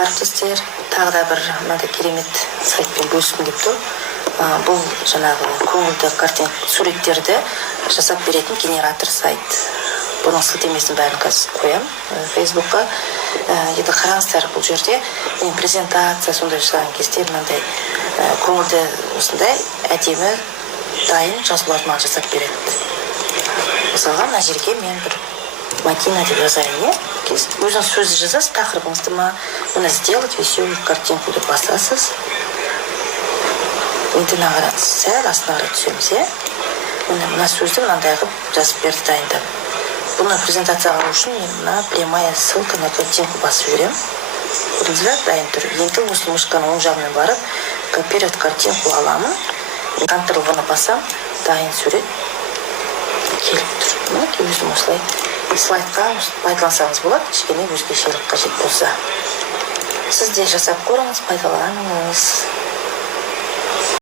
әріптестер, тағы да бір мынандай керемет сайтпен бөліскім келіп тұр. Бұл жаңағы көңілді картинка суреттерді жасап беретін генератор сайт. Бұның сілтемесін бәрін қазір қоям Фейсбукқа. Енді қараңыздар, бұл жерде мен презентация сондай жасаған кезде мынандай көңілді осындай әдемі дайын жазуларды маған жасап береді. Мысалға мына жерге мен бір Матина деп жазайын, өзің сөзді жазасыз, тақырыбыңызды ма, оны сделать веселую картинку деп басасыз. Енді нағарат сәл астына қарай түсеміз, мына сөзді мынандай қылып жазып берді дайындап. Бұны презентация алу үшін мен мына прямая ссылка на картинку басып жіберем. Көрдіңіздер, дайын тұр. Енді осы мышканың оң жағына барып, копировать картинку аламын. Ctrl-V-ны басам, дайын сурет келіп тұр. Мінекей өзім осылай слайдқа пайдалансаңыз болады, кішкене өзгешелік қажет болса. Сіз де жасап көріңіз, пайдаланыңыз.